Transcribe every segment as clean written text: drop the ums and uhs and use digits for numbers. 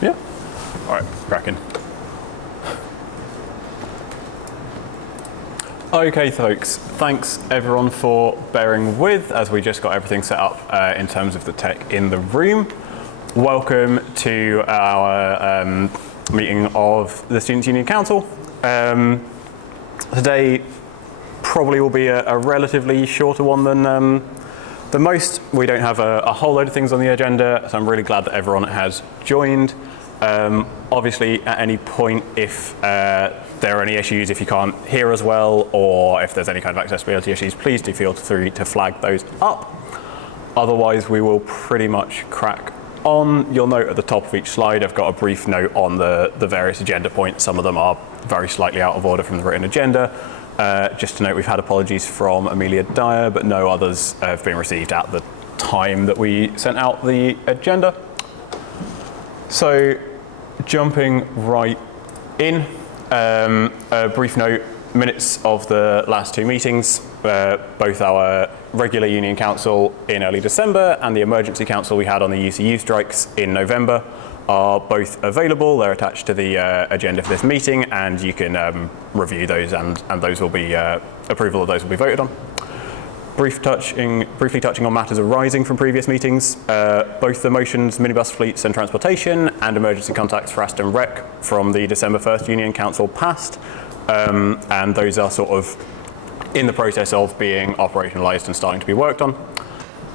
Yeah. All right, cracking. Okay, folks, thanks everyone for bearing with as we just got everything set up in terms of the tech in the room. Welcome to our meeting of the Students' Union Council. Today probably will be a relatively shorter one than most. We don't have a whole load of things on the agenda, so I'm really glad that everyone has joined. Obviously, at any point, if there are any issues, if you can't hear as well, or if there's any kind of accessibility issues, please do feel free to flag those up. Otherwise, we will pretty much crack on. You'll note at the top of each slide, I've got a brief note on the various agenda points. Some of them are very slightly out of order from the written agenda. Just to note, we've had apologies from Amelia Dyer, but no others have been received at the time that we sent out the agenda. So, jumping right in, a brief note, minutes of the last two meetings, both our regular Union Council in early December and the emergency council we had on the UCU strikes in November are both available. They're attached to the agenda for this meeting, and you can review those, and those will be, approval of those will be voted on. Briefly touching on matters arising from previous meetings, both the motions, minibus fleets and transportation, and emergency contacts for Aston Rec from the December 1st Union Council passed, and those are sort of in the process of being operationalised and starting to be worked on.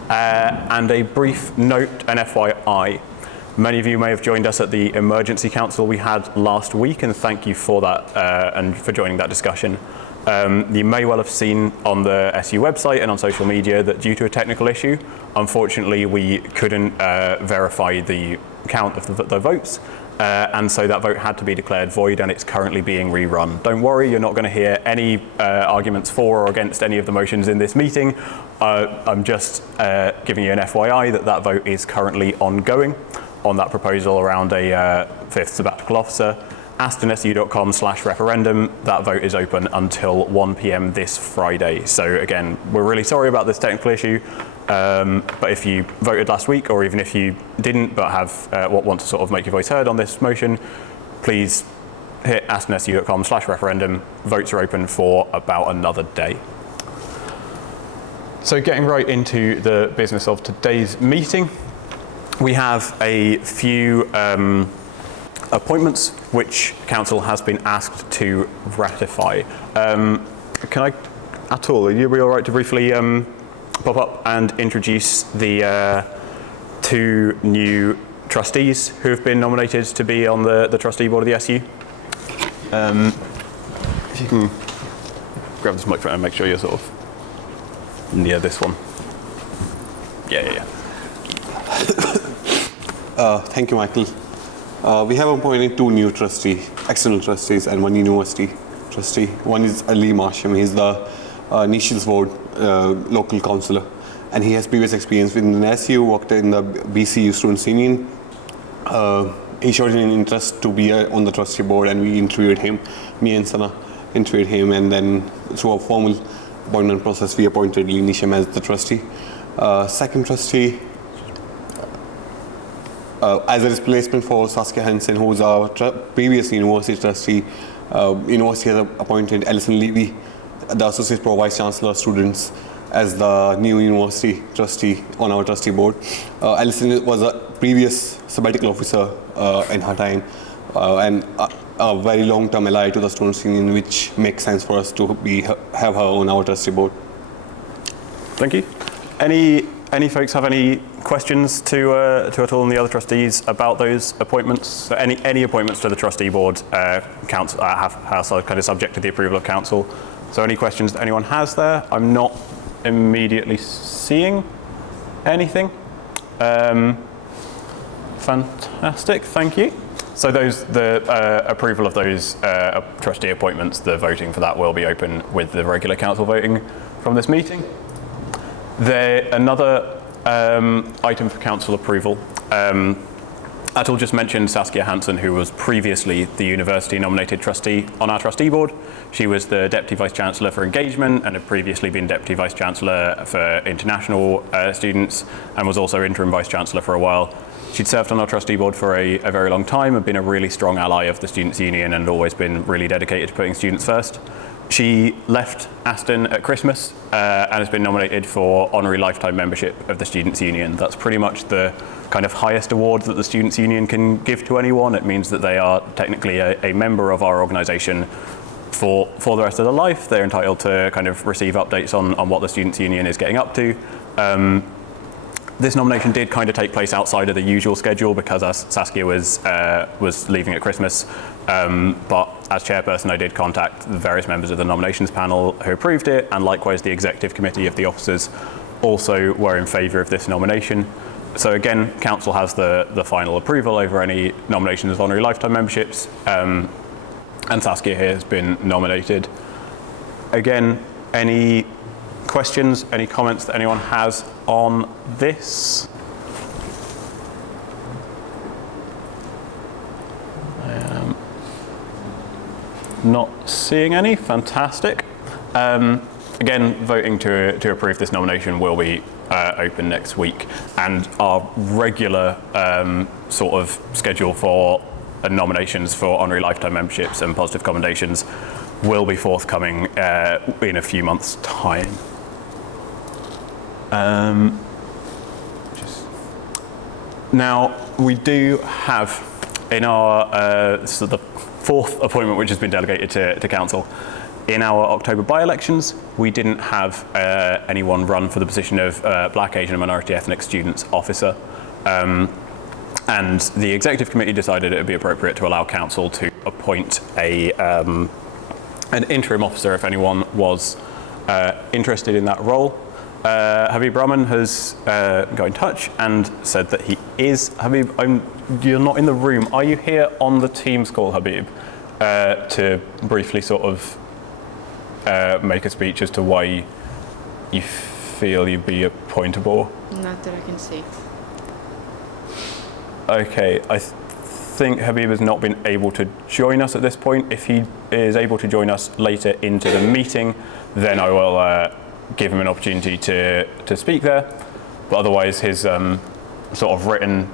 And a brief note, an FYI, many of you may have joined us at the emergency council we had last week, and thank you for that and for joining that discussion. You may well have seen on the SU website and on social media that due to a technical issue, unfortunately we couldn't verify the count of the votes, and so that vote had to be declared void, and it's currently being rerun. Don't worry, you're not going to hear any arguments for or against any of the motions in this meeting. I'm just giving you an FYI that vote is currently ongoing on that proposal around a fifth sabbatical officer. astonsu.com/referendum. That vote is open until 1 p.m. this Friday. So again, we're really sorry about this technical issue, but if you voted last week, or even if you didn't but have want to sort of make your voice heard on this motion, please hit astonsu.com/referendum. Votes are open for about another day. So getting right into the business of today's meeting, we have a few appointments which Council has been asked to ratify. Can I, Atul, are you all right to briefly pop up and introduce the two new trustees who have been nominated to be on the trustee board of the SU? If you can grab this microphone and make sure you're sort of near this one. Yeah. Thank you, Michael. We have appointed two new external trustees, and one university trustee. One is Ali Masham. He's the Nishil's Ward local councillor, and he has previous experience within the SU, worked in the BCU Students' Union. He showed an interest to be on the trustee board, and we interviewed him. Me and Sana interviewed him, and then through a formal appointment process, we appointed Ali Nisham as the trustee. Second trustee, as a replacement for Saskia Hansen, who was our previous university trustee, university has appointed Alison Levy, the Associate Pro Vice Chancellor of Students, as the new university trustee on our trustee board. Alison was a previous sabbatical officer in her time, and a very long-term ally to the Students' Union, which makes sense for us to have her on our trustee board. Thank you. Any folks have any questions to Atul and the other trustees about those appointments? So any appointments to the trustee board council are kind of subject to the approval of council. So any questions that anyone has there? I'm not immediately seeing anything. Fantastic, thank you. So the approval of those trustee appointments, the voting for that will be open with the regular council voting from this meeting. Another item for council approval. Atul just mentioned Saskia Hansen, who was previously the university nominated trustee on our trustee board. She was the Deputy Vice Chancellor for Engagement and had previously been Deputy Vice Chancellor for International Students, and was also Interim Vice Chancellor for a while. She'd served on our trustee board for a very long time and been a really strong ally of the Students' Union and always been really dedicated to putting students first. She left Aston at Christmas and has been nominated for honorary lifetime membership of the Students' Union. That's pretty much the kind of highest award that the Students' Union can give to anyone. It means that they are technically a member of our organisation for the rest of their life. They're entitled to kind of receive updates on what the Students' Union is getting up to. This nomination did kind of take place outside of the usual schedule because Saskia was leaving at Christmas. But as chairperson, I did contact the various members of the nominations panel who approved it, and likewise the executive committee of the officers also were in favour of this nomination. So again, council has the final approval over any nominations of honorary lifetime memberships, and Saskia here has been nominated. Again, any questions, any comments that anyone has on this? I am not seeing any. Fantastic. Again, voting to approve this nomination will be open next week, and our regular sort of schedule for nominations for honorary lifetime memberships and positive commendations will be forthcoming in a few months' time. Now, we do have in our, this is the fourth appointment which has been delegated to council. In our October by-elections, we didn't have anyone run for the position of Black, Asian and Minority Ethnic Students Officer. And the Executive Committee decided it would be appropriate to allow council to appoint an interim officer if anyone was interested in that role. Habib Rahman has got in touch and said that he is. Habib, you're not in the room. Are you here on the Teams call, Habib, to briefly sort of make a speech as to why you feel you'd be appointable? Not that I can see. Okay, I think Habib has not been able to join us at this point. If he is able to join us later into the meeting, then I will give him an opportunity to speak there. But otherwise, his sort of written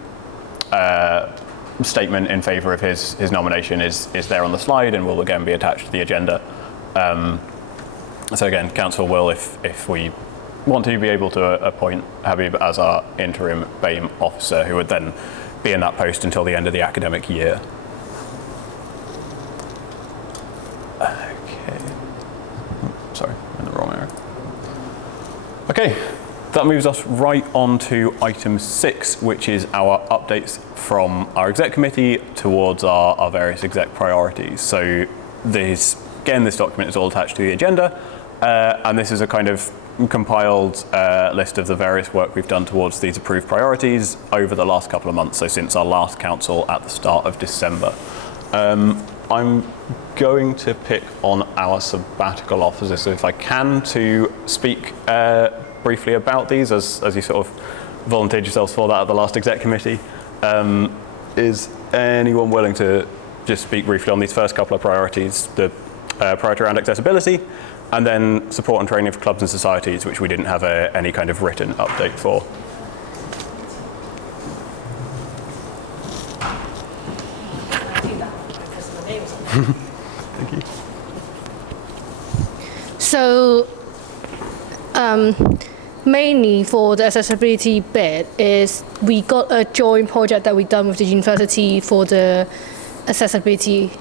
statement in favour of his nomination is there on the slide and will again be attached to the agenda. So again, council will, if we want to, be able to appoint Habib as our interim BAME officer, who would then be in that post until the end of the academic year. Okay. Sorry, I'm in the wrong area. Okay, that moves us right on to item 6, which is our updates from our exec committee towards our various exec priorities. So this document is all attached to the agenda, and this is a kind of compiled list of the various work we've done towards these approved priorities over the last couple of months, so since our last council at the start of December. I'm going to pick on our sabbatical officers, so if I can, to speak briefly about these, as you sort of volunteered yourselves for that at the last exec committee. Is anyone willing to just speak briefly on these first couple of priorities, the priority around accessibility, and then support and training for clubs and societies, which we didn't have any kind of written update for? Thank you. So, mainly for the accessibility bit is we got a joint project that we done with the university for the accessibility,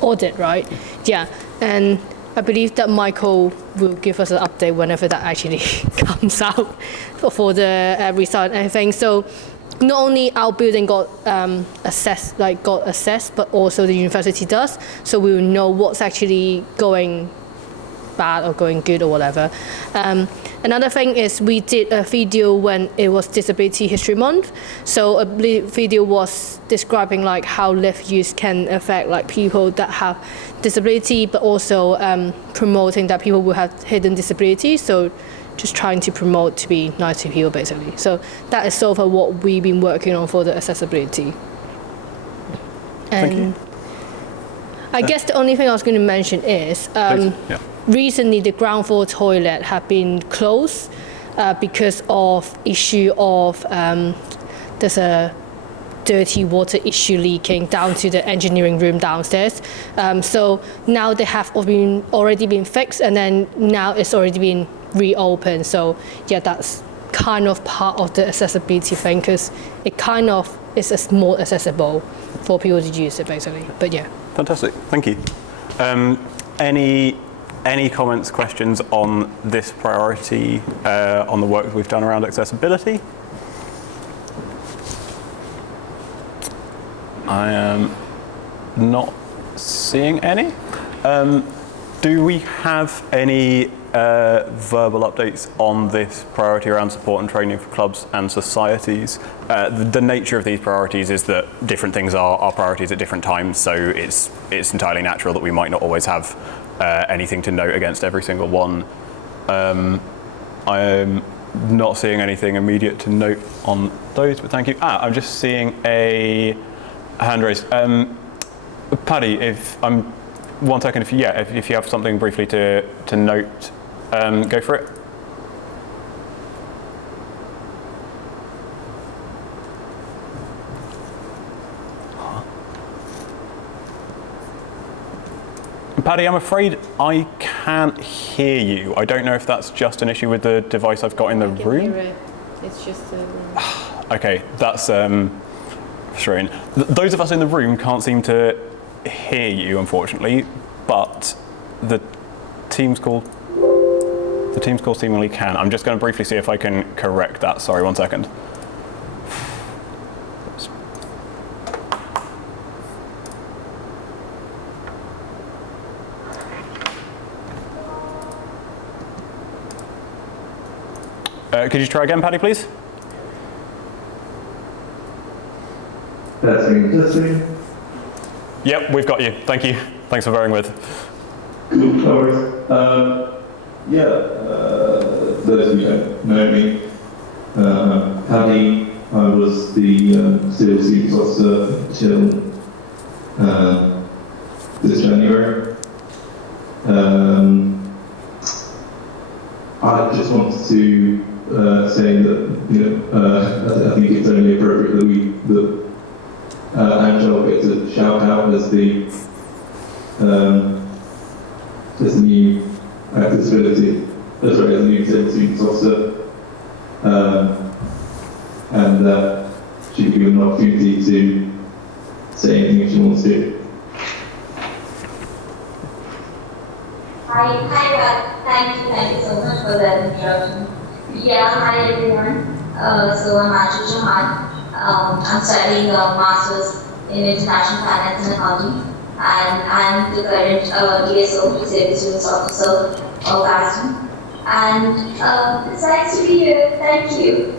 audit, right? Yeah, and I believe that Michael will give us an update whenever that actually comes out for the result and everything. So not only our building got assessed, but also the university does. So we will know what's actually going bad or going good or whatever. Another thing is we did a video when it was Disability History Month. So a video was describing like how lift use can affect like people that have disability, but also promoting that people will have hidden disabilities. So just trying to promote to be nice to people, basically. So that is sort of what we've been working on for the accessibility. And I guess the only thing I was going to mention is recently the ground floor toilet have been closed because of issue of there's a dirty water issue leaking down to the engineering room downstairs. So now they have already been fixed, and then now it's already been reopened. So yeah, that's kind of part of the accessibility thing, because it kind of is more accessible for people to use it, basically. But yeah. Fantastic, thank you. Any comments, questions on this priority, on the work that we've done around accessibility? I am not seeing any. Do we have any verbal updates on this priority around support and training for clubs and societies? The nature of these priorities is that different things are priorities at different times, so it's entirely natural that we might not always have anything to note against every single one. I am not seeing anything immediate to note on those, but thank you. I'm just seeing a hand raised. Paddy, if I'm 1 second, if you have something briefly to note, go for it. Paddy, I'm afraid I can't hear you. I don't know if that's just an issue with the device I've got in the room. Hear it. It's just Okay, that's frustrating. Those of us in the room can't seem to hear you, unfortunately, but the Teams call seemingly can. I'm just going to briefly see if I can correct that. Sorry, 1 second. Could you try again, Paddy, please? Testing. Yep, we've got you. Thank you. Thanks for bearing with. Cool, no worries. Those of you who don't know me, Paddy, I was the civil students officer until this January. I just wanted to say that I think it's only appropriate that Angel gets a shout out as the new accessibility, as the new civil students officer, and she be given an opportunity to say anything if she wants to. Hi, thank you so much for that introduction. Yeah, hi everyone. So I'm Aston Johan. I'm studying a master's in international finance and accounting, and I'm the current DSO, Civil Students Officer of Aston. And it's nice to be here. Thank you.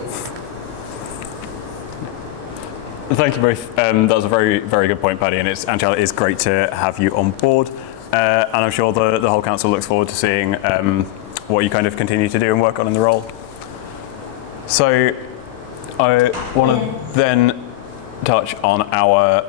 Thank you both. That was a very, very good point, Paddy, and Angela, it is great to have you on board. And I'm sure the whole council looks forward to seeing what you kind of continue to do and work on in the role. So I want to then touch on our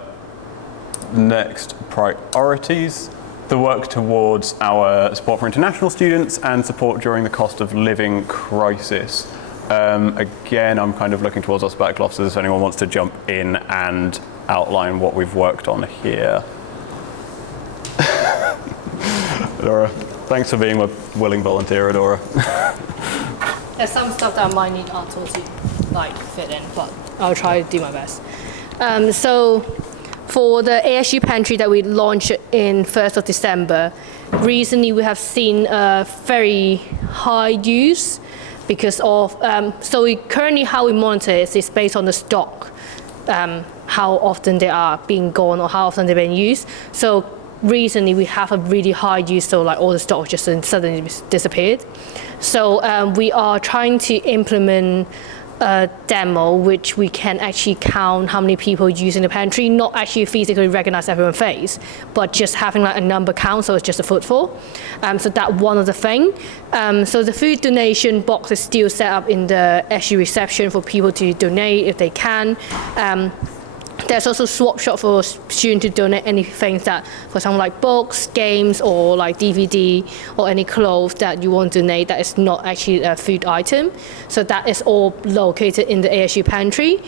next priorities, the work towards our support for international students and support during the cost of living crisis. Again, I'm kind of looking towards our back officers if anyone wants to jump in and outline what we've worked on here. Adora, thanks for being a willing volunteer, Adora. there's some stuff that I might need Arthur to fit in, but I'll try to do my best. So for the ASU pantry that we launched in 1st of December, recently we have seen a very high use because of, so currently how we monitor it is based on the stock, how often they are being gone or how often they're being used. So recently we have a really high use, so all the stock just suddenly disappeared. So we are trying to implement a demo which we can actually count how many people using the pantry, not actually physically recognize everyone's face, but just having a number count, so it's just a footfall. So that's one of the thing. So the food donation box is still set up in the SU reception for people to donate if they can. There's also swap shop for students to donate anything that, for example, like books, games, or like DVD, or any clothes that you want to donate that is not actually a food item. So that is all located in the ASU pantry.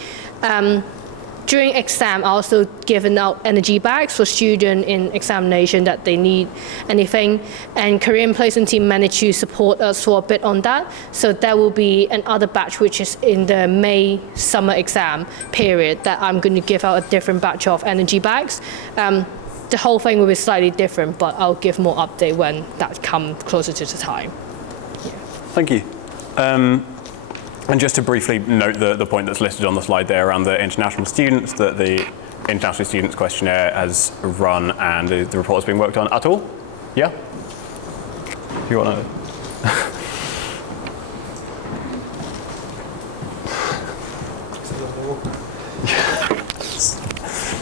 During exam, I also given out energy bags for students in examination that they need anything. And Korean placement team managed to support us for a bit on that. So there will be another batch which is in the May summer exam period that I'm going to give out a different batch of energy bags. The whole thing will be slightly different, but I'll give more update when that comes closer to the time. Thank you. And just to briefly note the point that's listed on the slide there around the international students, that the international students questionnaire has run and the report has been worked on at all? Yeah? You want to?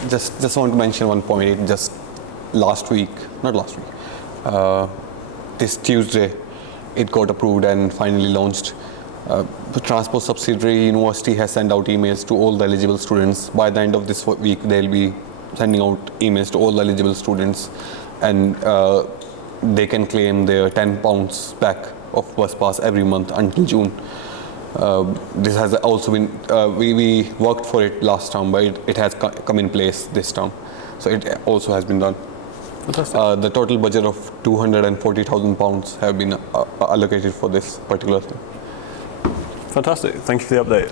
Just want to mention one point. Just this Tuesday, it got approved and finally launched. The transport subsidiary university has sent out emails to all the eligible students. By the end of this week, they'll be sending out emails to all the eligible students, and they can claim their £10 back of bus pass every month until June. This has also been, we worked for it last term, but it has come in place this term. So it also has been done. The total budget of £240,000 have been allocated for this particular thing. Fantastic. Thank you for the update.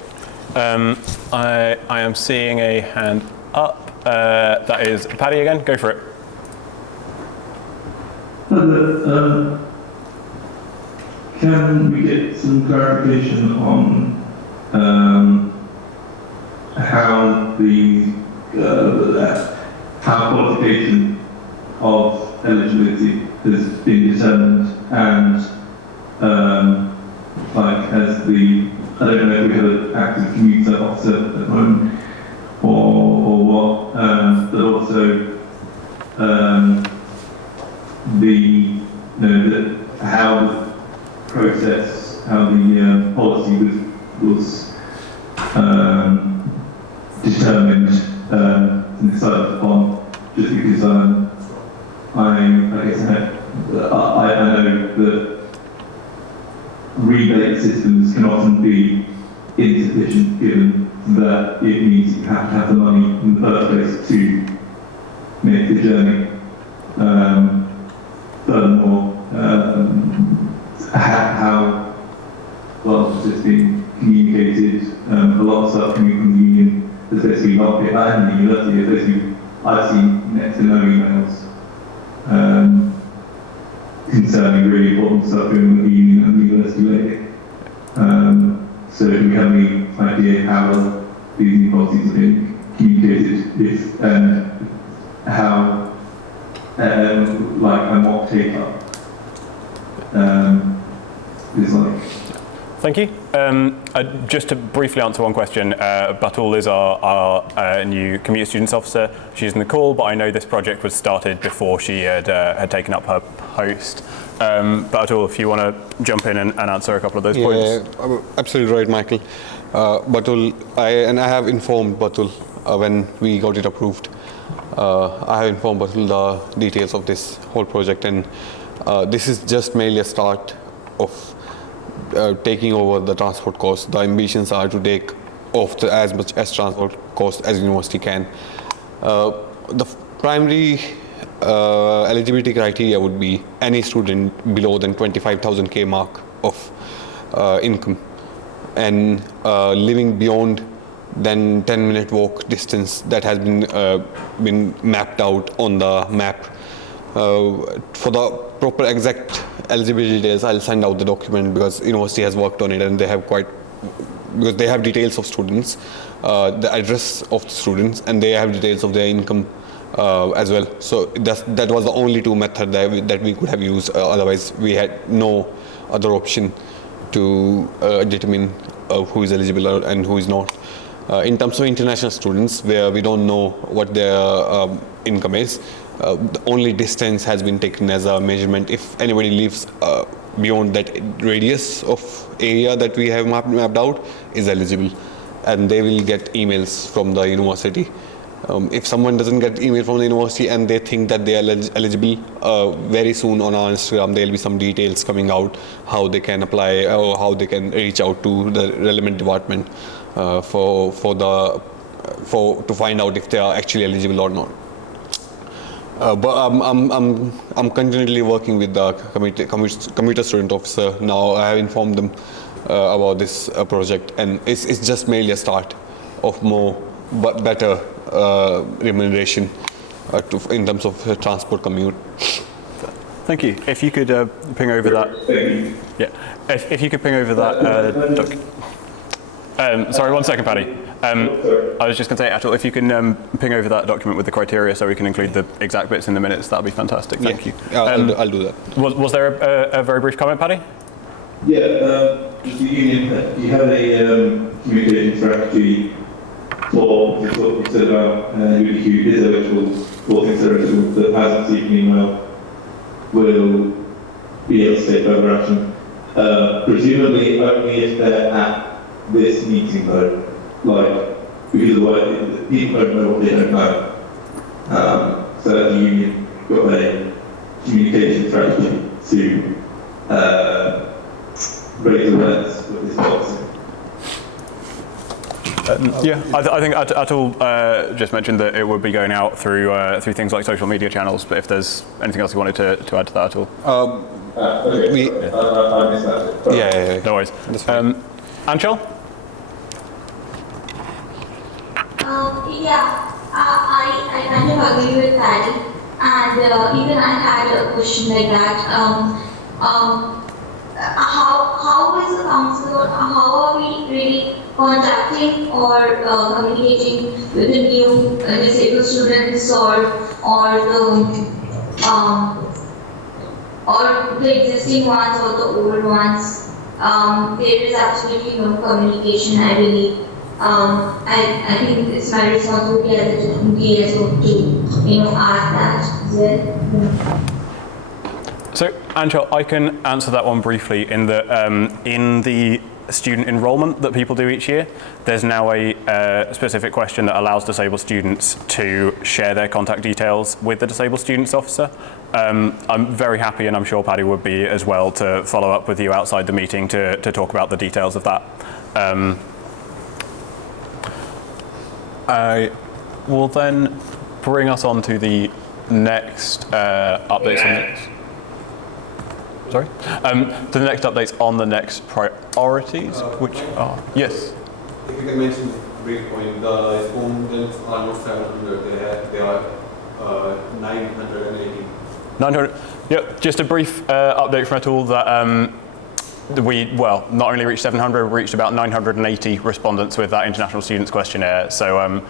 I am seeing a hand up. That is Paddy again. Go for it. Can we get some clarification on how how qualification of eligibility has been determined, and I don't know if we have an active commuter officer at the moment or what, but also how the process, how the policy was determined and decided upon, just because I know that rebate systems can often be insufficient, given that it means you have to have the money in the first place to make the journey. Furthermore, how well has this been communicated? A lot of stuff coming from the union has basically not been, and the university has basically, I've seen next to no emails concerning really important stuff going on with the union and the university lately. So do we have any idea how these new policies have been communicated, and how, and what take up is like? Thank you. Just to briefly answer one question, Batul is our new commuter students officer. She's in the call, but I know this project was started before she had taken up her post. Batul, if you want to jump in and answer a couple of those points. Yeah, absolutely right, Michael. Batul, I have informed Batul when we got it approved. I have informed Batul the details of this whole project, and this is just merely a start of taking over the transport costs. The ambitions are to take off as much as transport cost as university can. The primary eligibility criteria would be any student below than 25,000 K mark of income, and living beyond than 10-minute walk distance that has been mapped out on the map. For the proper exact eligibility details, I'll send out the document, because university has worked on it, and they have because they have details of students, the address of the students, and they have details of their income as well. So that was the only two methods that we could have used. Otherwise, we had no other option to determine who is eligible and who is not. In terms of international students, where we don't know what their income is, the only distance has been taken as a measurement. If anybody lives beyond that radius of area that we have mapped out, is eligible, and they will get emails from the university If someone doesn't get email from the university and they think that they are eligible, very soon on our Instagram there will be some details coming out how they can apply or how they can reach out to the relevant department to find out if they are actually eligible or not. But I'm continually working with the commuter student officer now. I have informed them about this project, and it's just merely a start of more but better remuneration in terms of transport commute. Thank you. If you could ping over that. Yeah. If you could ping over that. Sorry, 1 second, Paddy. I was just going to say, Atul, if you can ping over that document with the criteria so we can include the exact bits in the minutes, that would be fantastic. Thank you. I'll do that. Was there a very brief comment, Paddy? Yeah, just the union, you have a communication strategy for what you said about who is eligible, for things that are eligible, that hasn't received an email will be able to take further action. Presumably only if they're at this meeting though, like, because otherwise people don't know what they don't know. So the union got a communication strategy to raise awareness with this policy. Yeah, I think Atul just mentioned that it would be going out through things like social media channels, but if there's anything else you wanted to add to that, Atul? Okay. I missed that. Yeah. No worries. Anshul? I kind of agree with Paddy, and even I had a question like that. How is the council, how are we really contacting or communicating with the new disabled students or the existing ones or the old ones? There is absolutely no communication, I believe. I think it's my responsibility as a DSO to ask that as well. So, Anshul, I can answer that one briefly in that in the student enrolment that people do each year, there's now a specific question that allows disabled students to share their contact details with the disabled students officer. I'm very happy, and I'm sure Paddy would be as well, to follow up with you outside the meeting to talk about the details of that. I will then bring us on to the next updates on this. Sorry? To the next updates on the next priorities, which are, yes? If you can mention a brief point, the respondents are almost 700, they are 980. 900, yeah, just a brief update from Atul that we not only reached 700, we reached about 980 respondents with that international students questionnaire. So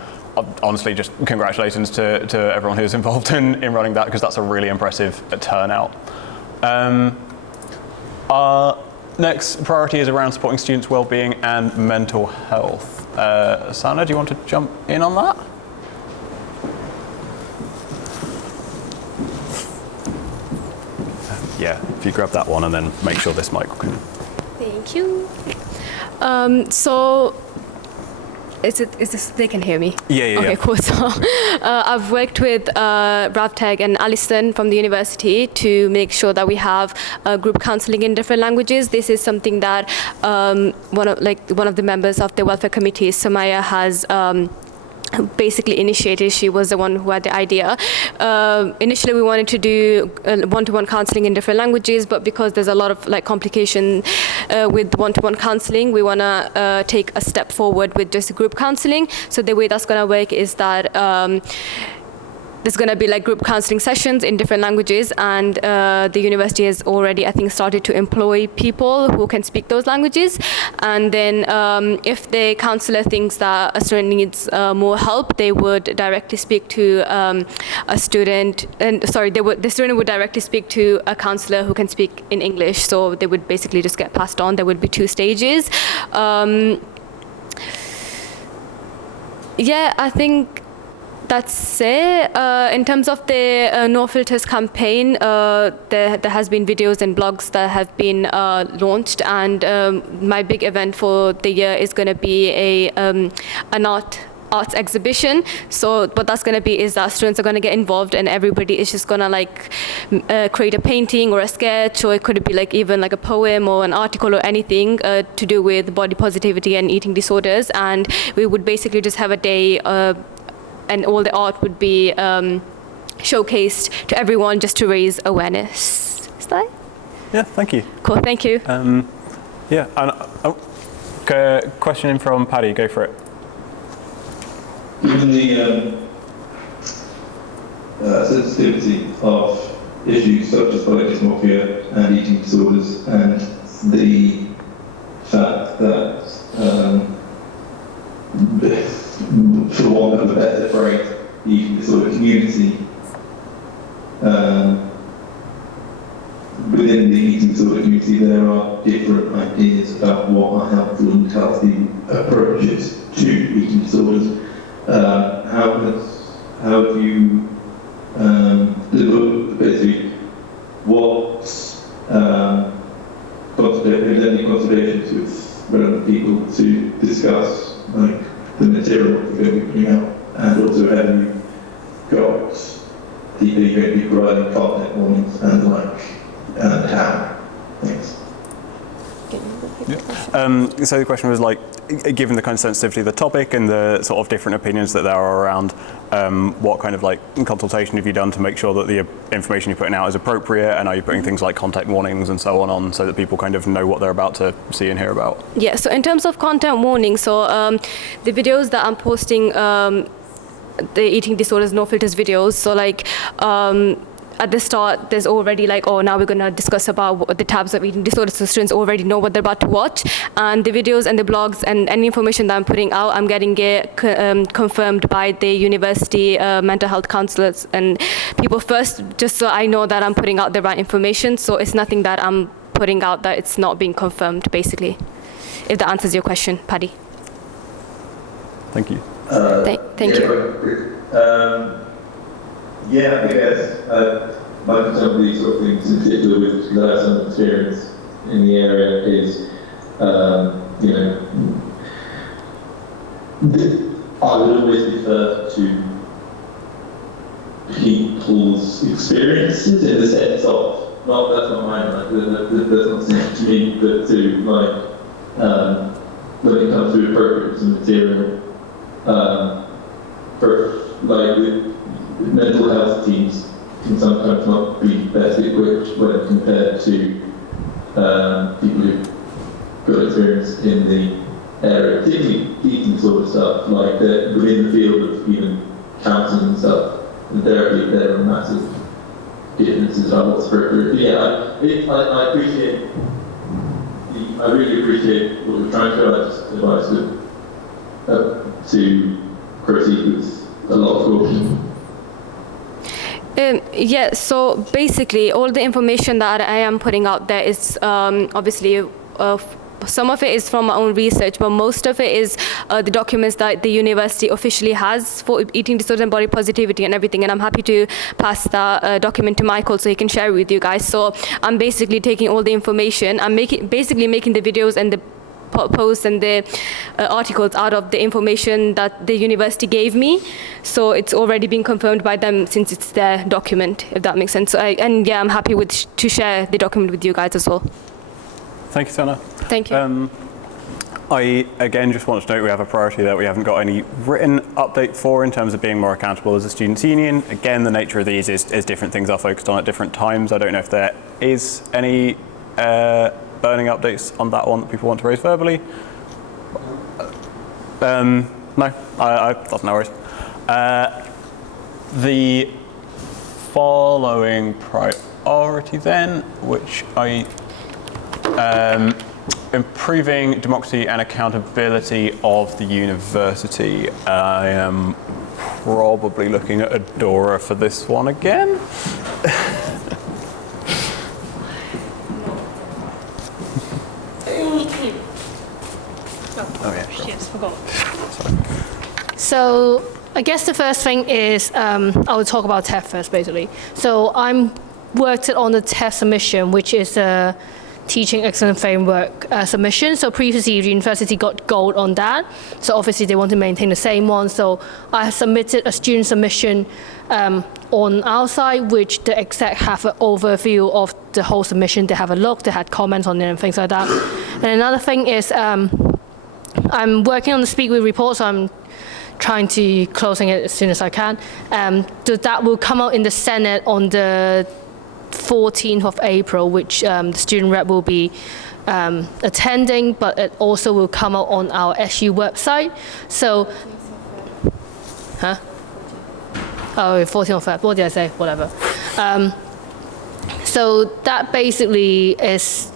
honestly, just congratulations to everyone who's involved in running that, because that's a really impressive turnout. Our next priority is around supporting students' well-being and mental health. Sana, do you want to jump in on that? Yeah, if you grab that one and then make sure this mic can. Thank you. So, is this, they can hear me? Yeah. Okay, cool. So, I've worked with Ravtag and Aston from the university to make sure that we have group counselling in different languages. This is something that one of the members of the welfare committee, Samaya, has basically initiated. She was the one who had the idea. Initially, we wanted to do one-to-one counseling in different languages, but because there's a lot of complication with one-to-one counseling, we want to take a step forward with just group counseling. So the way that's going to work is that there's going to be group counseling sessions in different languages, and the university has already, I think, started to employ people who can speak those languages. And then if the counselor thinks that a student needs more help, they would directly speak to a student, the student would directly speak to a counselor who can speak in English. So they would basically just get passed on. There would be 2 stages. Yeah, I think that's it. In terms of the No Filters campaign, there has been videos and blogs that have been launched, and my big event for the year is going to be an art arts exhibition. So what that's going to be is that students are going to get involved, and everybody is just going to like create a painting or a sketch, or it could be like even like a poem or an article or anything to do with body positivity and eating disorders. And we would basically just have a day and all the art would be showcased to everyone just to raise awareness. Is that it? Yeah, thank you. Cool, thank you. Yeah, and question in from Paddy, go for it. Given the sensitivity of issues such as body dysmorphia and eating disorders, and the fact that, for want of a better phrase, the eating disorder community, within the eating disorder community, there are different ideas about what are helpful and healthy approaches to eating disorders. How do you basically what any consultations with relevant people to discuss like the material you're going to be putting out, and also have you got people you're going to be providing content warnings and how? Thanks. So the question was like, given the kind of sensitivity of the topic and the sort of different opinions that there are around, what kind of like consultation have you done to make sure that the information you're putting out is appropriate, and are you putting things like content warnings and so on so that people kind of know what they're about to see and hear about? Yeah, so in terms of content warnings, so the videos that I'm posting, the eating disorders no filters videos, so like at the start, there's already like, oh, now we're going to discuss about the types of eating disorders, so students already know what they're about to watch. And the videos and the blogs and any information that I'm putting out, I'm getting it confirmed by the university mental health counselors and people first, just so I know that I'm putting out the right information. So it's nothing that I'm putting out that it's not being confirmed, basically. If that answers your question, Paddy. Thank you. Thank you. Yeah, I guess my concern with these sort of things, in particular with that I have some experience in the area, is, I would always defer to people's experiences in the sense of, that's not mine, like, that's not saying to me, but to, like, when it comes to appropriate material, mental health teams can sometimes not be best equipped when compared to people who've got experience in the area, particularly eating sort of stuff, like within the field of even counselling and stuff, and therapy, there are massive differences on what's appropriate. But yeah, I really appreciate what you're trying to advise to proceed with a lot of caution. Yeah, so basically all the information that I am putting out there is obviously some of it is from my own research, but most of it is the documents that the university officially has for eating disorder and body positivity and everything, and I'm happy to pass that document to Michael so he can share it with you guys. So I'm basically taking all the information, I'm basically making the videos and the posts and the articles out of the information that the university gave me, so it's already been confirmed by them since it's their document, if that makes sense. So I'm happy to share the document with you guys as well. Thank you, Sana. Thank you. I again just wanted to note we have a priority that we haven't got any written update for in terms of being more accountable as a students' union. Again, the nature of these is different things are focused on at different times. I don't know if there is any burning updates on that one that people want to raise verbally. No, that's no worries. The following priority then, which improving democracy and accountability of the university. I am probably looking at Adora for this one again. Oh yeah, sure. Yes, forgot. So I guess the first thing is I will talk about TEF first, basically. So I'm worked on the TEF submission, which is the Teaching Excellence Framework submission. So previously, the university got gold on that. So obviously, they want to maintain the same one. So I have submitted a student submission on our side, which the exec have an overview of the whole submission. They have a look, they had comments on it and things like that. And another thing is I'm working on the Speak With report, so I'm trying to closing it as soon as I can. So that will come out in the Senate on the 14th of April, which the student rep will be attending, but it also will come out on our SU website. So, huh? Oh, 14th of Feb. What did I say? Whatever. So that basically is.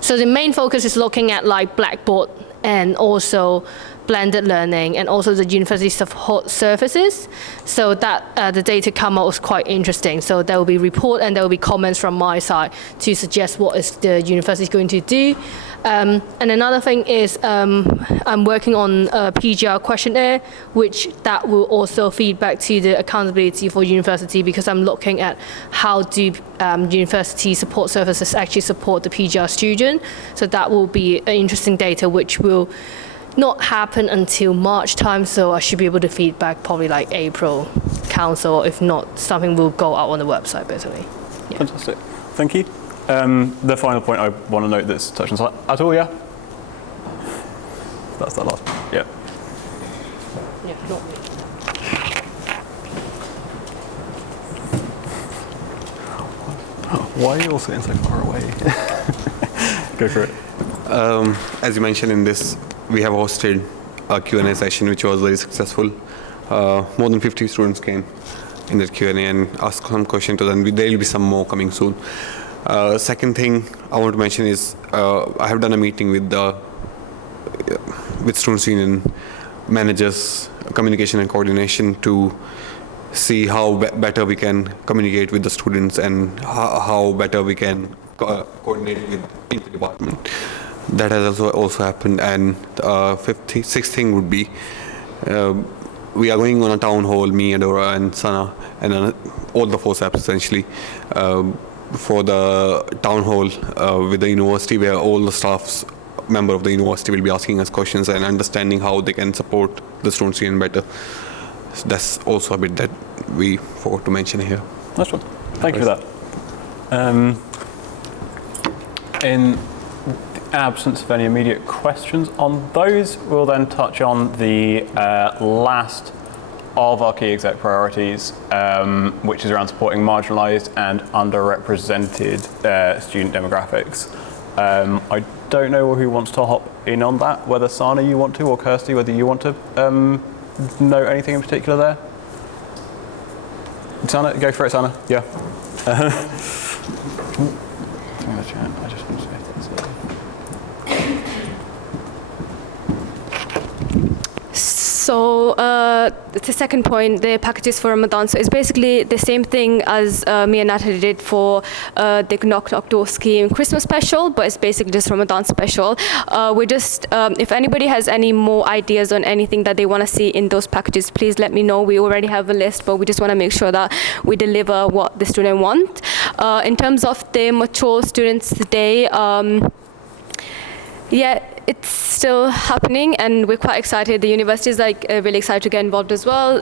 So the main focus is looking at like Blackboard and also blended learning and also the university support services. So that the data come out was quite interesting. So there will be report and there will be comments from my side to suggest what is the university going to do. And another thing is I'm working on a PGR questionnaire, which that will also feed back to the accountability for university, because I'm looking at how do university support services actually support the PGR student. So that will be an interesting data which will not happen until March time, so I should be able to feedback probably like April council. If not, something will go out on the website basically. Yeah. Fantastic. Thank you. The final point I want to note that's touched on at all, yeah? That's that last one. Yeah. Yeah, not me. Why are you all sitting so far away? Go for it. As you mentioned in this, we have hosted a Q&A session which was very successful. More than 50 students came in that Q&A and asked some questions to them. There will be some more coming soon. Second thing I want to mention is I have done a meeting with students union managers, communication and coordination, to see how better we can communicate with the students and how better we can coordinate with the department. That has also happened. And sixth thing would be we are going on a town hall, me, Adora, and Sana, and all the four SAPs essentially, for the town hall with the university, where all the staffs member of the university will be asking us questions and understanding how they can support the students union better. So that's also a bit that we forgot to mention here. Nice one. Thank you for that. In the absence of any immediate questions on those, we'll then touch on the last of our key exec priorities, which is around supporting marginalised and underrepresented student demographics. I don't know who wants to hop in on that, whether Sana you want to, or Kirsty, whether you want to know anything in particular there. Sana, go for it, Sana. Yeah. I just want to say things. So the second point, the packages for Ramadan. So it's basically the same thing as me and Natalie did for the Knock Knock Door Scheme Christmas special, but it's basically just Ramadan special. We're just, if anybody has any more ideas on anything that they want to see in those packages, please let me know. We already have a list, but we just want to make sure that we deliver what the student wants. In terms of the mature students today, yeah, it's still happening, and we're quite excited. The university is really excited to get involved as well.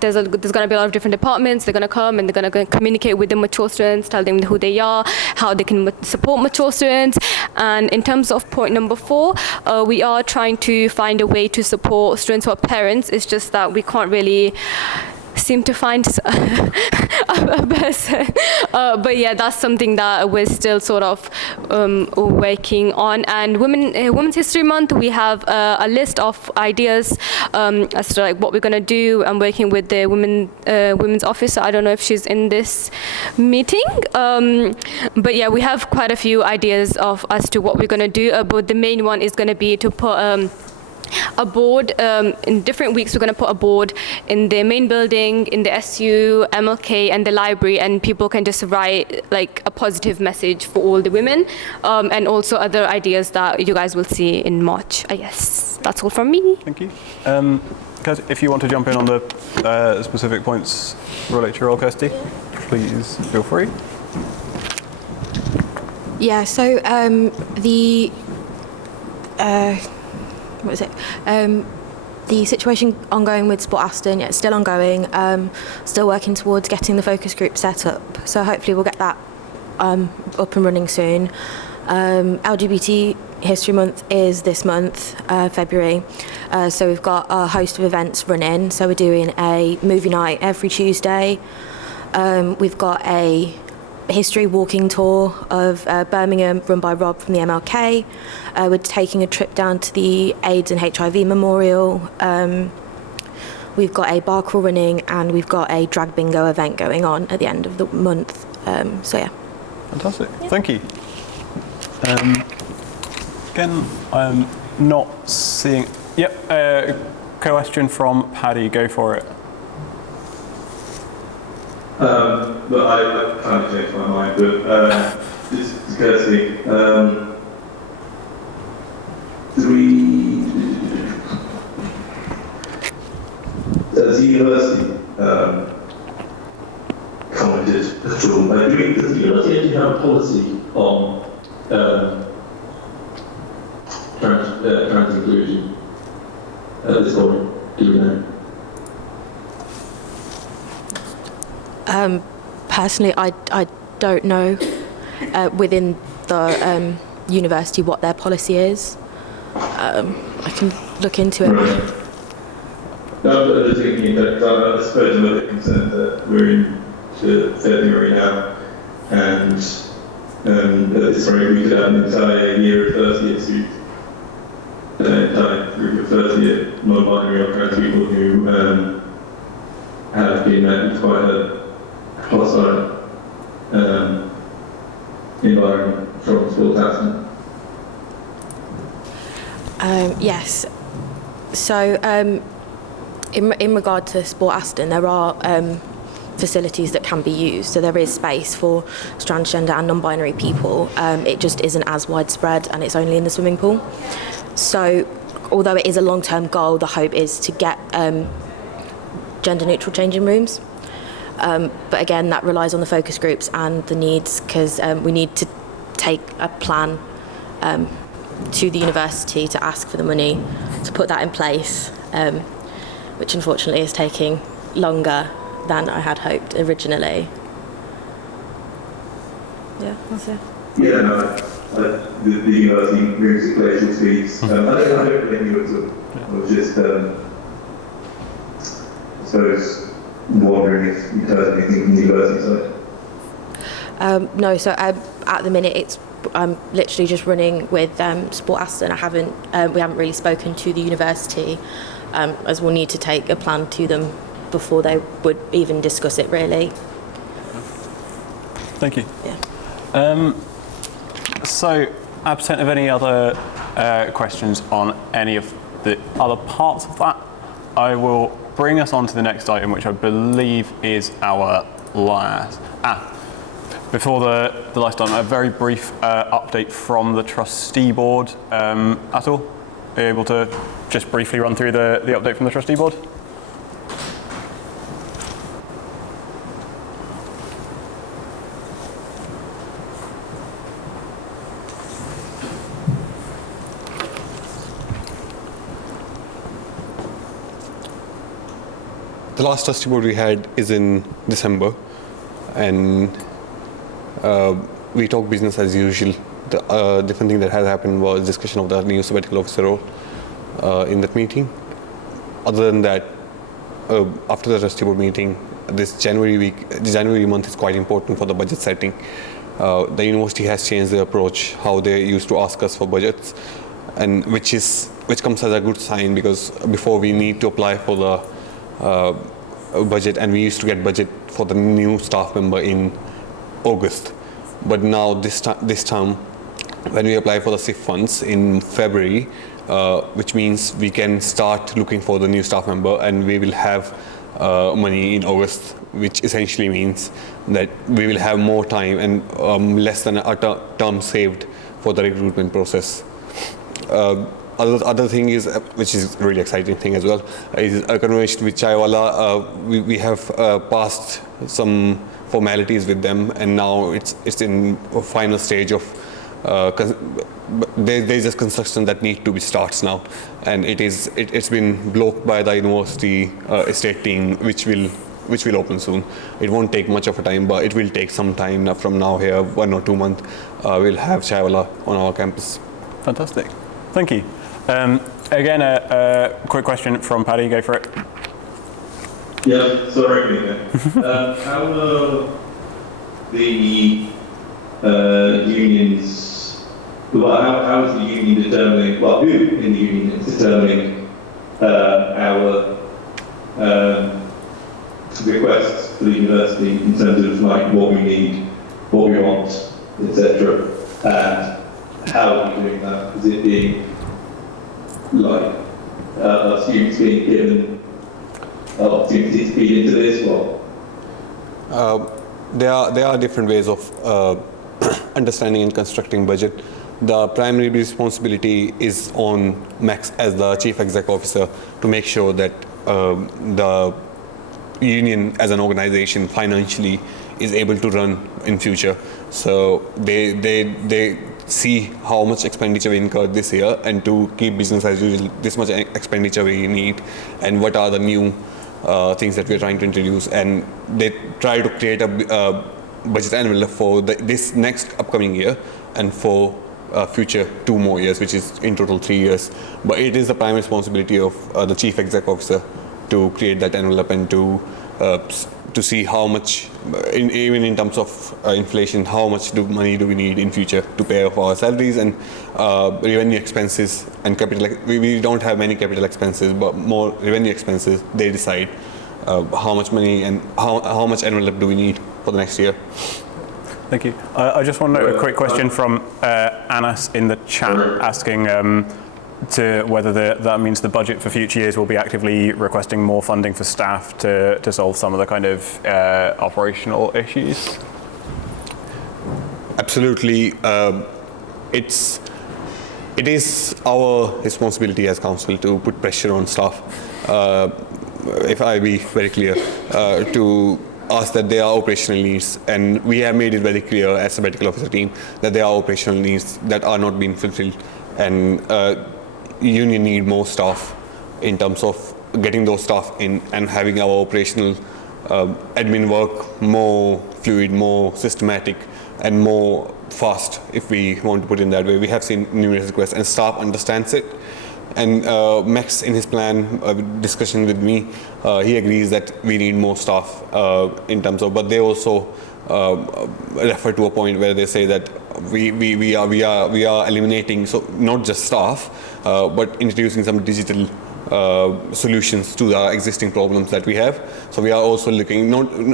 There's going to be a lot of different departments. They're going to come and they're going to communicate with the mature students, tell them who they are, how they can support mature students. And in terms of point number 4, we are trying to find a way to support students who are parents. It's just that we can't really seem to find a person. But yeah, that's something that we're still sort of working on. And Women's History Month, we have a list of ideas as to what we're going to do. I'm working with the women's officer. I don't know if she's in this meeting. But yeah, we have quite a few ideas as to what we're going to do. But the main one is going to be to put a board. In different weeks we're going to put a board in the main building, in the SU, MLK and the library, and people can just write a positive message for all the women, and also other ideas that you guys will see in March. Yes, that's all from me. Thank you. Kirsty, if you want to jump in on the specific points related to your role, Kirsty, please feel free. Yeah, so the situation ongoing with Sport Aston, yeah, it's still ongoing. Still working towards getting the focus group set up. So hopefully we'll get that up and running soon. LGBT History Month is this month, February. So we've got a host of events running. So we're doing a movie night every Tuesday. We've got a history walking tour of Birmingham run by Rob from the MLK. We're taking a trip down to the AIDS and HIV memorial. We've got a bar crawl running, and we've got a drag bingo event going on at the end of the month. So yeah. Fantastic. Yeah. Thank you. Again, I'm not seeing... Yep, question from Paddy. Go for it. But I kind of changed my mind, but just courtesy. Has the university commented at all? Does the university actually have a policy on trans inclusion at this point? Do we know? Personally, I don't know within the university what their policy is. I can look into it. Right. No, I'm just thinking that I suppose I'm a bit concerned that we're into February now, and at this rate we could have an entire year of first-year students, an entire group of first-year non-binary or trans people who have been met with quite a hostile environment from Sport Aston. Yes. So, in regard to Sport Aston, there are facilities that can be used. So there is space for transgender and non-binary people. It just isn't as widespread, and it's only in the swimming pool. So, although it is a long-term goal, the hope is to get gender-neutral changing rooms. But again, that relies on the focus groups and the needs, because we need to take a plan to the university to ask for the money to put that in place, which unfortunately is taking longer than I had hoped originally. Yeah, that's it. Yeah, no, the university moves at glacial speeds. I don't blame you at all. I was just, I suppose, wondering if you heard anything from the university side. No, so at the minute I'm literally just running with Sport Aston. We haven't really spoken to the university, as we'll need to take a plan to them before they would even discuss it, really. Thank you. Yeah. So, absent of any other questions on any of the other parts of that, I will bring us on to the next item, which I believe is our last. Before the last item, a very brief update from the trustee board. Atul, are you able to just briefly run through the update from the trustee board? The last trustee board we had is in December, and we talked business as usual. The different thing that has happened was discussion of the new sabbatical officer role in that meeting. Other than that, after the trustee board meeting, this January month is quite important for the budget setting. The university has changed their approach, how they used to ask us for budgets, and which comes as a good sign, because before we need to apply for the budget, and we used to get budget for the new staff member in August. But now this time, when we apply for the SIF funds in February, which means we can start looking for the new staff member, and we will have money in August, which essentially means that we will have more time and less than a term saved for the recruitment process. Other thing is, which is a really exciting thing as well, is a conversation with Chaiwala. We have passed some formalities with them, and now it's in a final stage of there's just construction that need to be starts now, and it's been blocked by the university estate team, which will open soon. It won't take much of a time, but it will take some time from now here, 1 or 2 months. We'll have Chaiwala on our campus. Fantastic. Thank you. Again, a quick question from Paddy. Go for it. Yeah, sorry, how are the unions, well, how is the union determining, well, who in the union is determining our requests for the university in terms of like what we need, what we want, etc. And how are we doing that? Is it being like are students being given opportunity to feed into this? There are different ways of understanding and constructing budget. The primary responsibility is on Max as the chief exec officer to make sure that the union as an organization financially is able to run in future. So they see how much expenditure we incurred this year, and to keep business as usual, this much expenditure we need, and what are the new things that we're trying to introduce. And they try to create a budget envelope for this next upcoming year and for future 2 more years, which is in total 3 years. But it is the prime responsibility of the chief exec officer to create that envelope and to see how much, even in terms of inflation, how much money do we need in future to pay off our salaries and revenue expenses and capital. We don't have many capital expenses, but more revenue expenses. They decide how much money and how much envelope do we need for the next year. Thank you. I just want to note a quick question from Anas in the chat asking to whether that means the budget for future years will be actively requesting more funding for staff to solve some of the kind of operational issues. Absolutely. It is our responsibility as council to put pressure on staff, if I be very clear, to ask that there are operational needs, and we have made it very clear as a medical officer team that there are operational needs that are not being fulfilled, and union need more staff in terms of getting those staff in and having our operational admin work more fluid, more systematic, and more fast, if we want to put it in that way. We have seen numerous requests, and staff understands it. And Max, in his plan discussion with me, he agrees that we need more staff in terms of, but they also refer to a point where they say that we are eliminating, so not just staff, but introducing some digital solutions to the existing problems that we have. So we are also looking,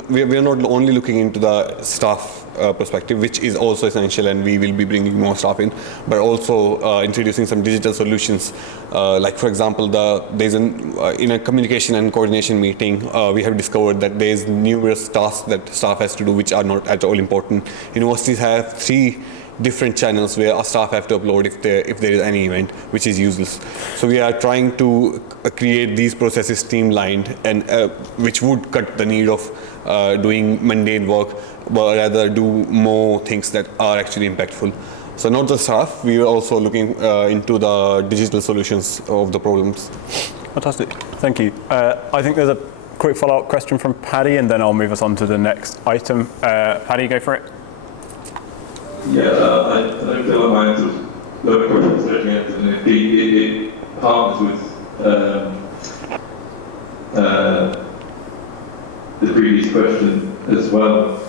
we are not only looking into the staff perspective, which is also essential, and we will be bringing more staff in, but also introducing some digital solutions. Like for example, there's in a communication and coordination meeting, we have discovered that there's numerous tasks that staff has to do which are not at all important. Universities have 3 different channels where our staff have to upload if there is any event, which is useless. So we are trying to create these processes streamlined, and which would cut the need of doing mundane work, but rather do more things that are actually impactful. So not just staff, we are also looking into the digital solutions of the problems. Fantastic, thank you. I think there's a quick follow-up question from Paddy, and then I'll move us on to the next item. Paddy, go for it. Yeah, I don't feel like my answer was questions looking at it partners with the previous question as well.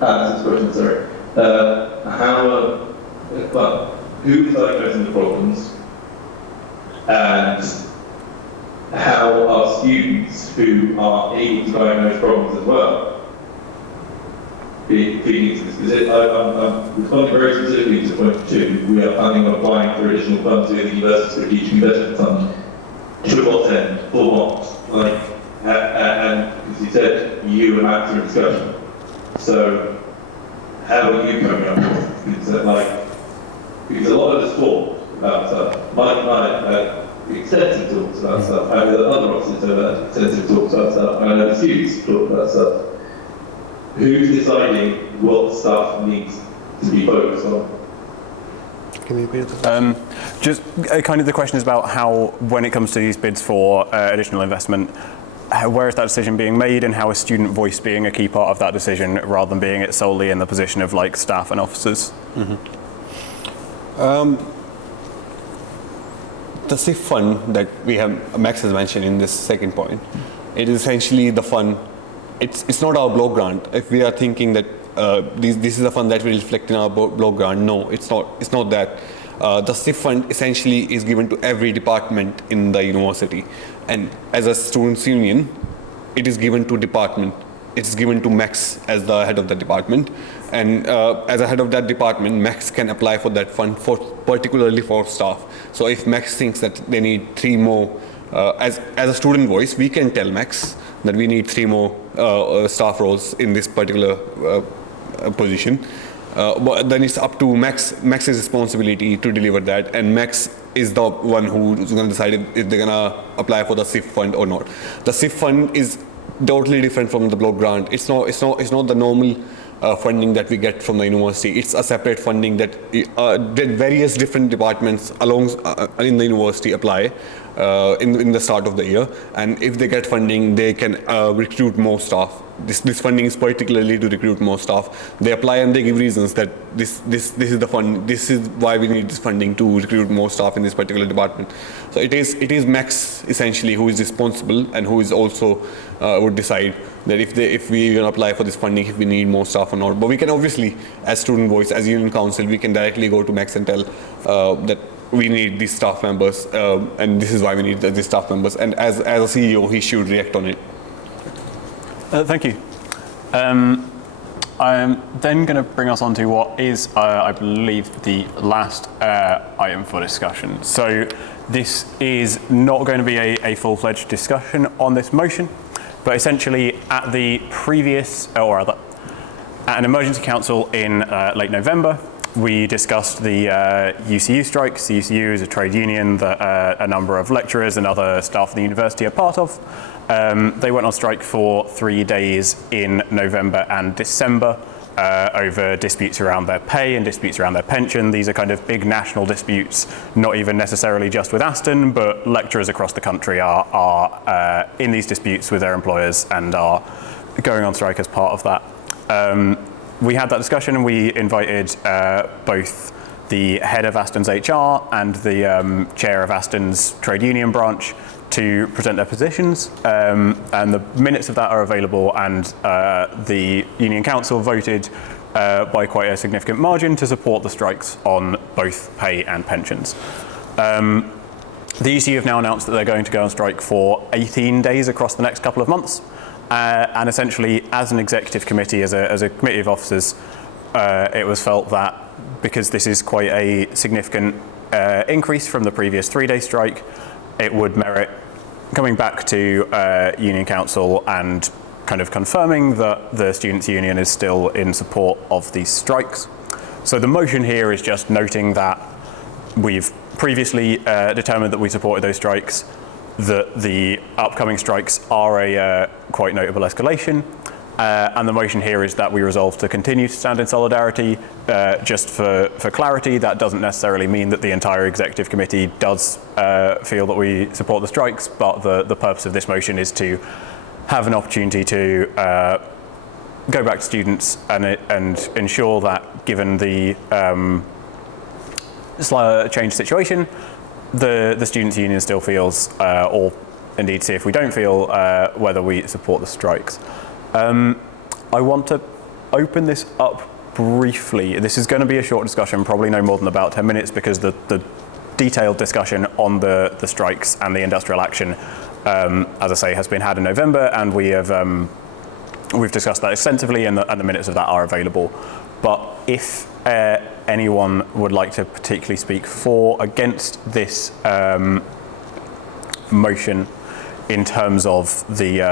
Answer's question, sorry. Who is diagnosing the problems, and how are students who are able to diagnose problems as well feeding into this? I'm responding very specifically to point 2. We are planning on applying for additional funds with the University Strategic Investment Fund. To what end? For what? And as you said, you and Max are in discussion. So how are you coming up with things because a lot of us talk about stuff. Mike extensive talks about stuff. I know that other officers have extensive talks about stuff. I know the students talk about stuff. Who's deciding what stuff needs to be focused on. Can you repeat that? Just kind of the question is about how, when it comes to these bids for additional investment, where is that decision being made, and how is student voice being a key part of that decision rather than being it solely in the position of like staff and officers? The SIF fund that we have, Max has mentioned in this second point, it is essentially the fund. It's not our block grant. If we are thinking that this is a fund that will reflect in our block grant, no, it's not. It's not that. The SIF fund essentially is given to every department in the university, and as a students' union, it is given to department. It's given to Max as the head of the department, and as a head of that department, Max can apply for that fund particularly for staff. So if Max thinks that they need 3 more, as a student voice, we can tell Max that we need 3 more staff roles in this particular position. But then it's up to Max's responsibility to deliver that, and Max is the one who's going to decide if they're going to apply for the SIF fund or not. The SIF fund is totally different from the block grant. It's not the normal funding that we get from the university. It's a separate funding that various different departments in the university apply in the start of the year, and if they get funding, they can recruit more staff. This funding is particularly to recruit more staff. They apply and they give reasons that this is the fund. This is why we need this funding to recruit more staff in this particular department. So it is Max essentially who is responsible and who is also would decide that if we gonna apply for this funding, if we need more staff or not. But we can obviously, as student voice, as union council, we can directly go to Max and tell that we need these staff members, and this is why we need these staff members. And as a CEO, he should react on it. Thank you. I'm then going to bring us on to what is, I believe, the last item for discussion. So this is not going to be a full-fledged discussion on this motion, but essentially at the previous, or rather, at an emergency council in late November, we discussed the UCU strikes. The UCU is a trade union that a number of lecturers and other staff in the university are part of. They went on strike for 3 days in November and December over disputes around their pay and disputes around their pension. These are kind of big national disputes, not even necessarily just with Aston, but lecturers across the country are in these disputes with their employers and are going on strike as part of that. We had that discussion and we invited both the head of Aston's HR and the chair of Aston's trade union branch to present their positions, and the minutes of that are available, and the union council voted by quite a significant margin to support the strikes on both pay and pensions. The ECU have now announced that they're going to go on strike for 18 days across the next couple of months. And essentially, as an executive committee, as a committee of officers, it was felt that because this is quite a significant increase from the previous 3-day strike, it would merit coming back to Union Council and kind of confirming that the Students' Union is still in support of these strikes. So the motion here is just noting that we've previously determined that we supported those strikes, that the upcoming strikes are a quite notable escalation, and the motion here is that we resolve to continue to stand in solidarity. Just for clarity, that doesn't necessarily mean that the entire executive committee does feel that we support the strikes, but the purpose of this motion is to have an opportunity to go back to students and ensure that, given the changed situation, the Students' Union still feels, or indeed see if we don't feel, whether we support the strikes. I want to open this up briefly. This is going to be a short discussion, probably no more than about 10 minutes, because the detailed discussion on the strikes and the industrial action, as I say, has been had in November, and we've discussed that extensively, and the minutes of that are available. But if anyone would like to particularly speak for, against this motion in terms of the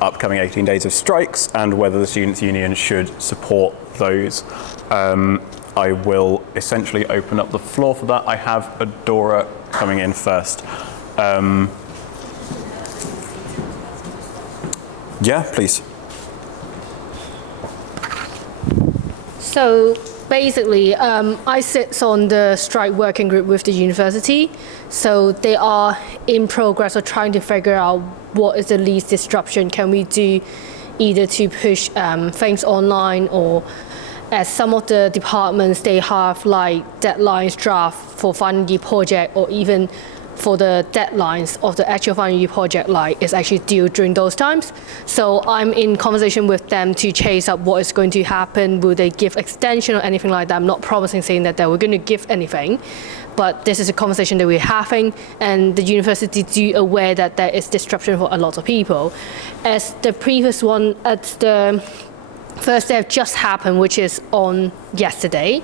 upcoming 18 days of strikes and whether the Students' Union should support those, I will essentially open up the floor for that. I have Adora coming in first. Yeah, please. So basically, I sit on the strike working group with the university. So they are in progress of trying to figure out what is the least disruption can we do, either to push things online, or as some of the departments, they have like deadlines draft for final year project, or even for the deadlines of the actual final year project, like is actually due during those times. So I'm in conversation with them to chase up what is going to happen. Will they give extension or anything like that? I'm not promising saying that they were going to give anything, but this is a conversation that we're having, and the university do aware that there is disruption for a lot of people. As the previous one at the first day have just happened, which is on yesterday,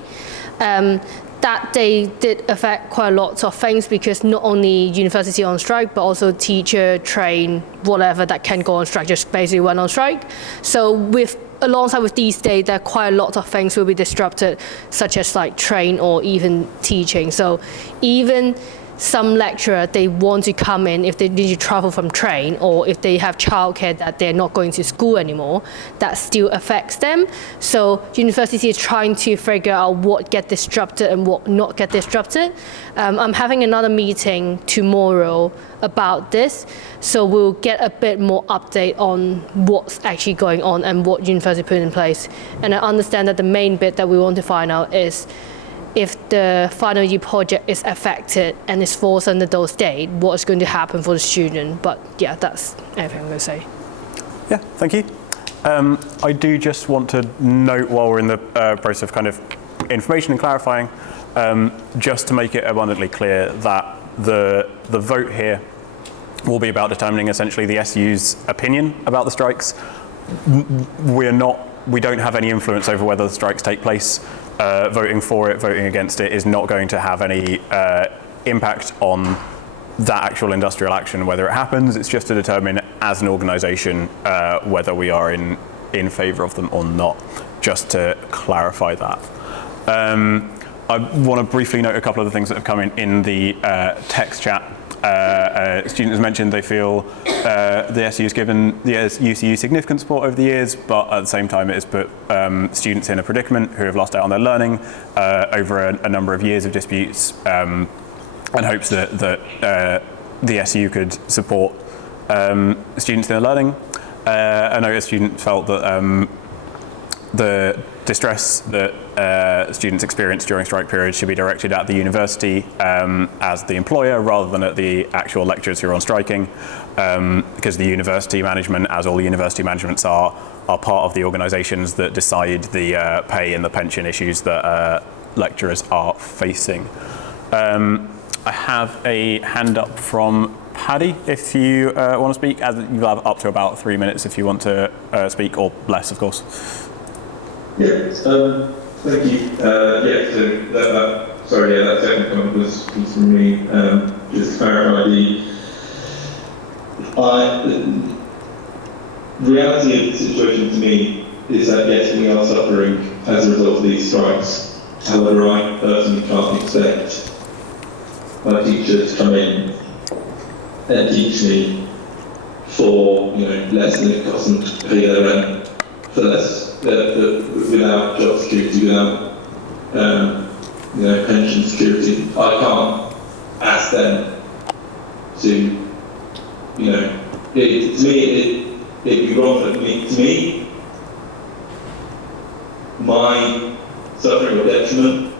that day did affect quite a lot of things, because not only university on strike, but also teacher, train, whatever that can go on strike just basically went on strike. So alongside with these days, there are quite a lot of things will be disrupted, such as like train or even teaching. So even some lecturer, they want to come in if they need to travel from train, or if they have childcare that they're not going to school anymore, that still affects them. So university is trying to figure out what get disrupted and what not get disrupted. I'm having another meeting tomorrow about this, so we'll get a bit more update on what's actually going on and what university put in place. And I understand that the main bit that we want to find out is if the final year project is affected and is falls under those dates, what is going to happen for the student. But yeah, that's everything I'm going to say. Yeah, thank you. I do just want to note, while we're in the process of kind of information and clarifying, just to make it abundantly clear that the vote here will be about determining essentially the SU's opinion about the strikes. We don't have any influence over whether the strikes take place. Voting for it, voting against it is not going to have any impact on that actual industrial action, whether it happens. It's just to determine as an organisation whether we are in favour of them or not, just to clarify that. I want to briefly note a couple of the things that have come in the text chat. Students mentioned they feel the SU has given the UCU significant support over the years, but at the same time it has put students in a predicament who have lost out on their learning over a number of years of disputes, and hopes that the SU could support students in their learning. I know a student felt that the distress that students experience during strike periods should be directed at the university as the employer, rather than at the actual lecturers who are on striking, because the university management, as all university managements are part of the organisations that decide the pay and the pension issues that lecturers are facing. I have a hand up from Paddy, if you want to speak. As you have up to about 3 minutes if you want to speak, or less, of course. Yeah, thank you. That second comment was from me. Just to clarify, the reality of the situation to me is that yes, we are suffering as a result of these strikes. However, I personally can't expect my teacher to come in and teach me for less than it costs them to pay their rent, for less. Without job security, without pension security. I can't ask them to, to me, it'd be wrong for me. To me, my suffering or detriment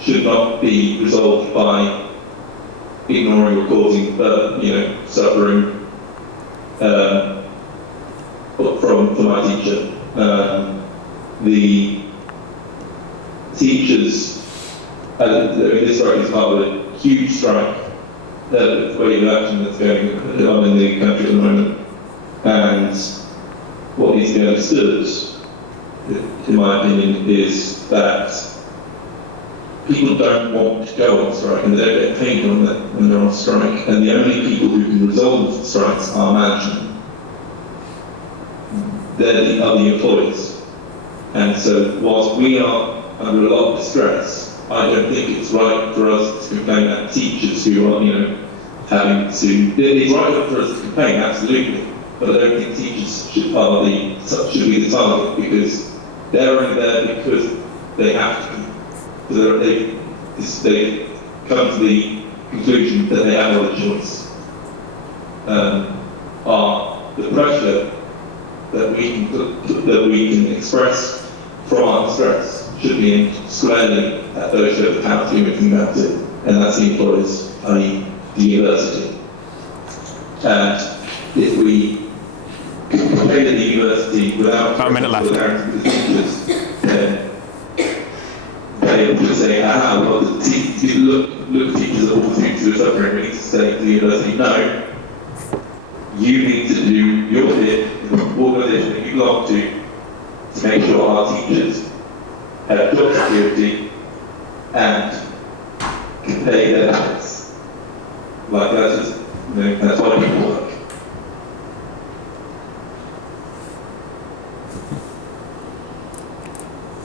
should not be resolved by ignoring or causing suffering from my teacher. The teachers, this strike is part of a huge strike, the wave of action that's going on in the country at the moment, and what needs to be understood, in my opinion, is that people don't want to go on strike, and they don't get paid when they're on strike, and the only people who can resolve strikes are management. They're the other employees. And so, whilst we are under a lot of distress, I don't think it's right for us to complain at teachers who are, having to. It's right for us to complain, absolutely, but I don't think teachers should be the target, because they're only there because they have to because they come to the conclusion that they have no other choice, are the pressure that we can express from our distress should be aimed squarely at those who have the power to do anything about it, and that's the employers, i.e. the university. And if we pay the university without about a minute left, the teachers, then they will say, well, look, teachers are all the things who are suffering. We need to say to the university, no, you need to do your bit in the organisation that you belong to make sure our teachers have job security and can pay their benefits. Like that's just, that's why people work.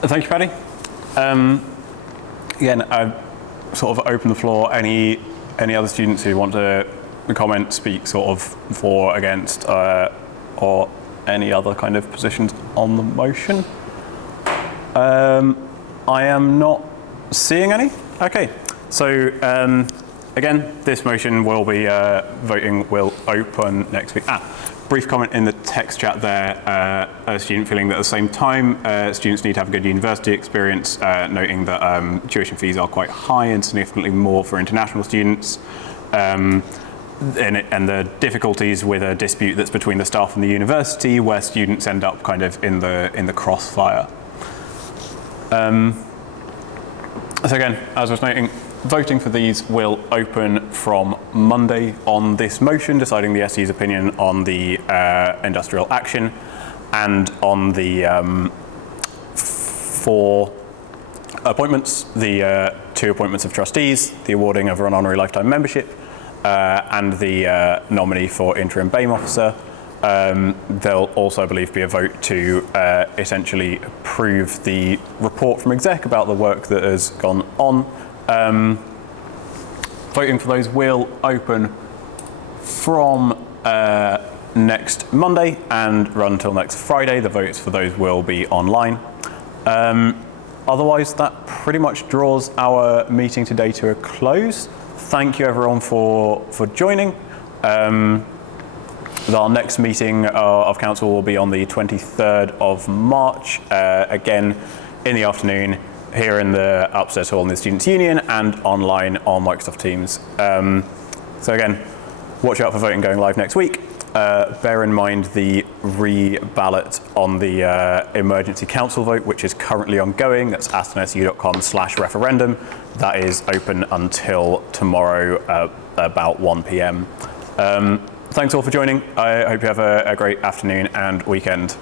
Thank you, Paddy. Again, I sort of open the floor. Any other students who want to comment, speak sort of for, against, or any other kind of positions on the motion? I am not seeing any. Okay, so again, this motion will be, voting will open next week. Brief comment in the text chat there, a student feeling that at the same time, students need to have a good university experience, noting that tuition fees are quite high and significantly more for international students. And the difficulties with a dispute that's between the staff and the university, where students end up kind of in the crossfire. So again, as I was noting, voting for these will open from Monday on this motion, deciding the SE's opinion on the industrial action and on the 4 appointments, the 2 appointments of trustees, the awarding of an honorary lifetime membership, and the nominee for interim BAME officer. There'll also, I believe, be a vote to essentially approve the report from exec about the work that has gone on. Voting for those will open from next Monday and run till next Friday. The votes for those will be online. Otherwise, that pretty much draws our meeting today to a close. Thank you everyone for joining. Our next meeting of council will be on the 23rd of March, again in the afternoon, here in the upstairs hall in the Students' Union and online on Microsoft Teams. So again, watch out for voting going live next week. Bear in mind the re-ballot on the emergency council vote, which is currently ongoing. That's astonsu.com/referendum. That is open until tomorrow about 1 p.m. Thanks all for joining. I hope you have a great afternoon and weekend.